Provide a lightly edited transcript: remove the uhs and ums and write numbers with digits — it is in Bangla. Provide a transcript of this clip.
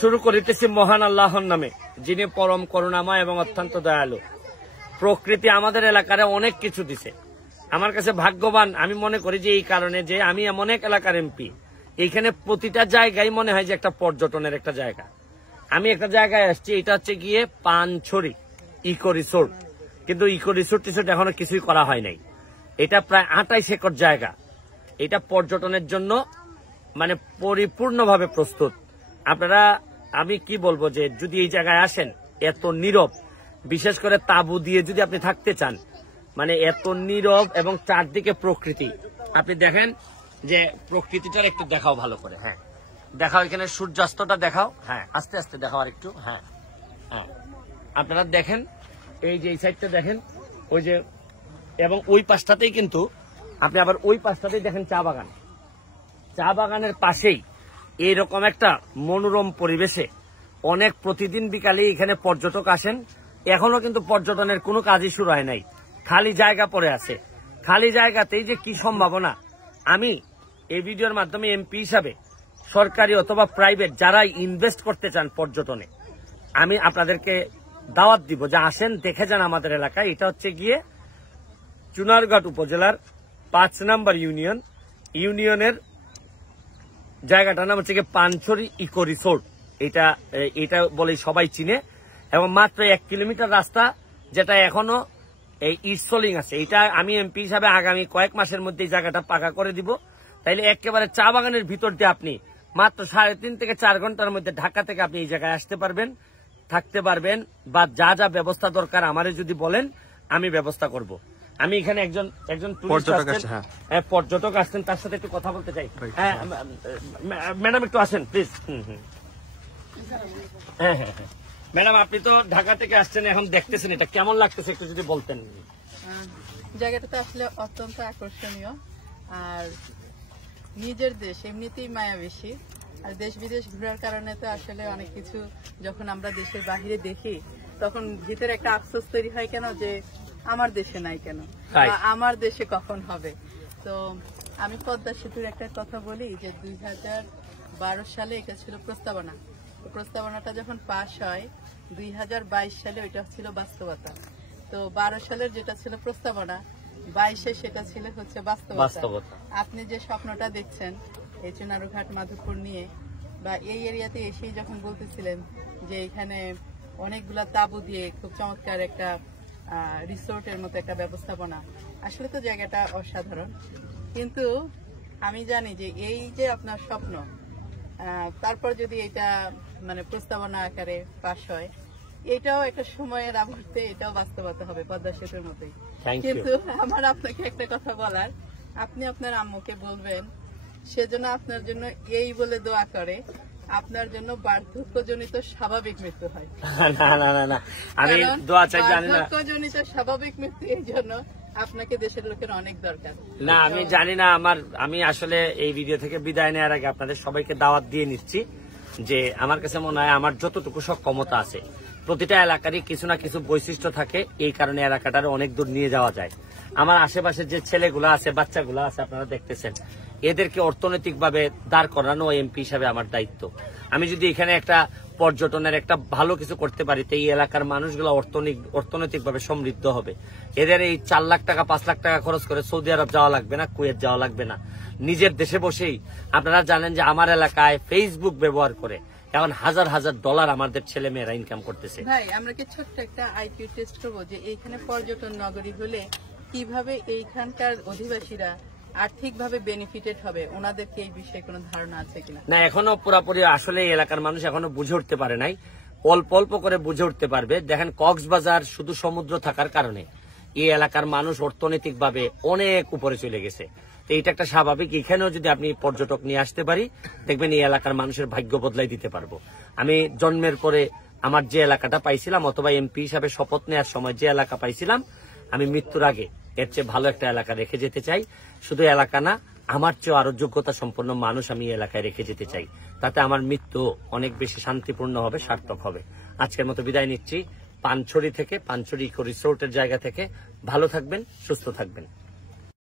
শুরু করিতেছি মহান আল্লাহর নামে, যিনি পরম করুণাময় এবং অত্যন্ত দয়ালু। প্রকৃতি আমাদের এলাকায় অনেক কিছু দিছে। আমার কাছে ভাগ্যবান আমি মনে করি যে এই কারণে যে আমি এমন এক এলাকার এমপি, এইখানে প্রতিটা জায়গায় মনে হয় যে একটা পর্যটনের একটা জায়গা। আমি একটা জায়গায় আসছি, এটা হচ্ছে গিয়ে পানছড়ি ইকো রিসোর্ট, কিন্তু ইকো রিসোর্ট এখনো কিছুই করা হয় নাই। এটা প্রায় 28 একর জায়গা। এটা পর্যটনের জন্য মানে পরিপূর্ণভাবে প্রস্তুত। আপনারা আমি কি বলবো যে যদি এই জায়গায় আসেন, এত নীরব, বিশেষ করে তাঁবু দিয়ে যদি আপনি থাকতে চান, মানে এত নীরব এবং চারদিকে প্রকৃতি। আপনি দেখেন যে প্রকৃতিটার একটু দেখাও ভালো করে। হ্যাঁ দেখাও, এখানে সূর্যাস্তটা দেখাও। হ্যাঁ আস্তে আস্তে দেখাও আর একটু। হ্যাঁ হ্যাঁ আপনারা দেখেন, এই যে এই সাইডটা দেখেন, ওই যে এবং ওই পাশটাতেই কিন্তু আপনি আবার ওই পাশটাতেই দেখেন চা বাগান। চা বাগানের পাশেই এইরকম একটা মনোরম পরিবেশে অনেক প্রতিদিন বিকালে এখানে পর্যটক আসেন। এখনো কিন্তু পর্যটনের কোনো কাজই শুরু হয় নাই, খালি জায়গা পড়ে আছে। খালি জায়গাতেই যে কি সম্ভাবনা, আমি এই ভিডিওর মাধ্যমে এমপি হিসাবে সরকারি অথবা প্রাইভেট যারা ইনভেস্ট করতে চান পর্যটনে, আমি আপনাদেরকে দাওয়াত দিব যে আসেন, দেখে যান আমাদের এলাকায়। এটা হচ্ছে গিয়ে চুনারঘাট উপজেলার 5 নম্বর ইউনিয়নের জায়গাটার নাম হচ্ছে গিয়ে পানছড়ি ইকো রিসোর্ট। এটা বলে সবাই চিনে এবং মাত্র 1 কিলোমিটার রাস্তা, যেটা এখনো এই ইটসলিং আছে। এটা আমি এমপি হিসাবে আগামী কয়েক মাসের মধ্যে এই জায়গাটা পাকা করে দিব। তাইলে একেবারে চা বাগানের ভিতর দিয়ে আপনি মাত্র 3.5 থেকে 4 ঘন্টার মধ্যে ঢাকা থেকে আপনি এই জায়গায় আসতে পারবেন, থাকতে পারবেন, বা যা যা ব্যবস্থা দরকার আমারে যদি বলেন আমি ব্যবস্থা করব। আমি এখানে একজন পর্যটক আসছেন, তার সাথে একটু কথা বলতে চাই। হ্যাঁ ম্যাডাম একটু আসেন প্লিজ। হ্যাঁ হ্যাঁ হ্যাঁ ম্যাডাম, আপনি তো ঢাকা থেকে আসছেন, এখন দেখতেছেন, এটা কেমন লাগতেছে একটু যদি বলতেন। জায়গাটা তো আসলে অত্যন্ত আকর্ষণীয়, আর নিজের দেশ এমনিতেই মায়া বেশি, আর দেশ বিদেশ ঘোরার কারণে তো আসলে অনেক কিছু যখন আমরা দেশের বাহিরে দেখি তখন ভিতরে একটা আফসোস তৈরি হয়, কেন যে আমার দেশে নাই কেন, আমার দেশে কখন হবে। তো আমি পদ্মা সেতুর একটা কথা বলি যে 2012 সালে এটা ছিল প্রস্তাবনা। প্রস্তাবনাটা যখন পাশ হয় 2022 সালে ওইটা ছিল বাস্তবতা। তো 12 সালের যেটা ছিল প্রস্তাবনা, 22-এ সেটা ছিল হচ্ছে বাস্তবতা। আপনি যে স্বপ্নটা দেখছেন এই চুনারুঘাট মাধবপুর নিয়ে বা এই এরিয়াতে এসেই যখন বলতেছিলেন যে এখানে অনেকগুলা তাঁবু দিয়ে খুব চমৎকার একটা রিসোর্টের মতো একটা ব্যবস্থাপনা, আসলে তো জায়গাটা অসাধারণ। কিন্তু আমি জানি যে এই যে আপনার স্বপ্ন, তারপর যদি এটা মানে প্রস্তাবনা আকারে পাশ হয়, এটাও একটা সময়ের আবর্তে এটাও বাস্তবতা হবে পদ্মা সেতুর মতোই। কিন্তু আমার আপনাকে একটা কথা বলার, আপনি আপনার আম্মুকে বলবেন সেজন্য আপনার জন্য এই বলে দোয়া করে আপনার জন্য বার্ধক্যজনিত স্বাভাবিক মৃত্যু হয়। না আমি দোয়া চাই, জানি না বার্ধক্যজনিত স্বাভাবিক মৃত্যু এই জন্য আপনাকে দেশের লোকের অনেক দরকার। না আমি জানি না, আমি আসলে এই ভিডিও থেকে বিদায় নেওয়ার আগে আপনাদের সবাইকে দাওয়াত দিয়ে নিচ্ছি যে আমার কাছে মনে হয় আমার যতটুকু সক্ষমতা আছে, প্রতিটা এলাকারই কিছু না কিছু বৈশিষ্ট্য থাকে, এই কারণে এলাকাটার অনেক দূর নিয়ে যাওয়া যায়। আমার আশেপাশে যে ছেলেগুলো আছে, বাচ্চাগুলো আছে, আপনারা দেখতেছেন, এদেরকে অর্থনৈতিকভাবে দাঁড় করানো এমপি হিসাবে আমার দায়িত্ব। আমি যদি এখানে একটা পর্যটনের একটা ভালো কিছু করতে পারি, তো এই এলাকার মানুষগুলো অর্থনৈতিকভাবে সমৃদ্ধ হবে। এদের এই 4 লাখ টাকা 5 লাখ টাকা খরচ করে সৌদি আরব যাওয়া লাগবে না, কুয়েত যাওয়া লাগবে না। নিজের দেশে বসেই আপনারা জানেন যে আমার এলাকায় ফেসবুক ব্যবহার করে এখন হাজার হাজার ডলার আমাদের ছেলে মেয়েরা ইনকাম করতেছে। ভাই আমরা কি ছোট্ট একটা আইকিউ টেস্ট করবো যে এইখানে পর্যটন নগরী হলে কিভাবে এইখানকার অধিবাসীরা আর্থিকভাবে বেনিফিটেড হবে, ওনাদেরকে এই বিষয়ে কোনো ধারণা আছে কিনা? না এখনো পুরোপুরি আসলে এই এলাকার মানুষ এখনো বুঝে উঠতে পারে নাই, অল্প অল্প করে বুঝে উঠতে পারবে। দেখেন কক্সবাজার শুধু সমুদ্র থাকার কারণে এই এলাকার মানুষ অর্থনৈতিকভাবে অনেক উপরে চলে গেছে। এইটা একটা স্বাভাবিক। এখানেও যদি আপনি পর্যটক নিয়ে আসতে পারি, দেখবেন এই এলাকার মানুষের ভাগ্য বদলাই দিতে পারবো। আমি জন্মের পরে আমার যে এলাকাটা পাইছিলাম, অথবা এমপি হিসাবে শপথ নেওয়ার সময় যে এলাকা পাইছিলাম, আমি মৃত্যুর আগে এর চেয়ে ভালো একটা এলাকা রেখে যেতে চাই। শুধু এলাকা না, আমার চেয়ে আরো যোগ্যতা সম্পন্ন মানুষ আমি এলাকায় রেখে যেতে চাই। তাতে আমার মৃত্যু অনেক বেশি শান্তিপূর্ণ হবে, সার্থক হবে। আজকের মতো বিদায় নিচ্ছি পানছড়ি থেকে, পানছড়ি ইকো রিসোর্টের জায়গা থেকে। ভালো থাকবেন, সুস্থ থাকবেন।